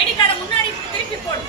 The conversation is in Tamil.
ஐடி கார்டை முன்னாடி திருப்பி போடு.